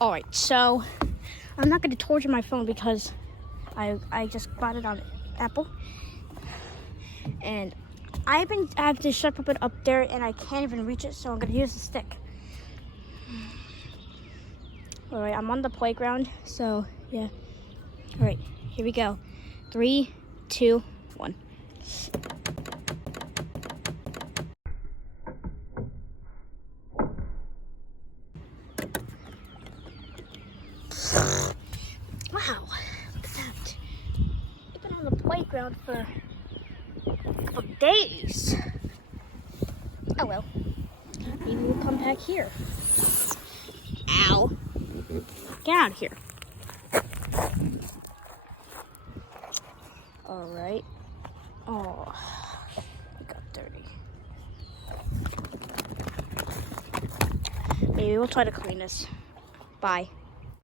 All right, so I'm not going to torture my phone because I just bought it on Apple, and I have to strap it up there, and I can't even reach it, so I'm going to use the stick. All right, I'm on the playground, so yeah. All right, here we go. 3, 2, 1. Wow, look at that. I've been on the playground for a couple of days. Oh well, maybe we'll come back here. Ow. Get out of here. All right. Oh, it got dirty. Maybe we'll try to clean this. Bye.